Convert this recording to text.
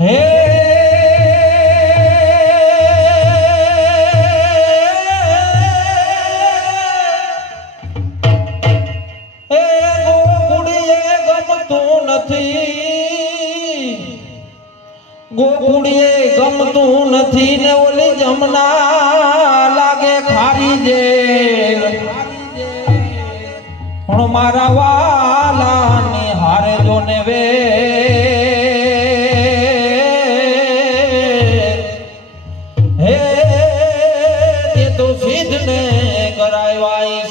હે એ ગોકુળીએ ગમતું નથી. ને ઓલી જમના લાગે ખારી જે પણ મારા વાલાની હારે જોને વે હે તે તો સિદ્ધને કરાવ્યા ઈ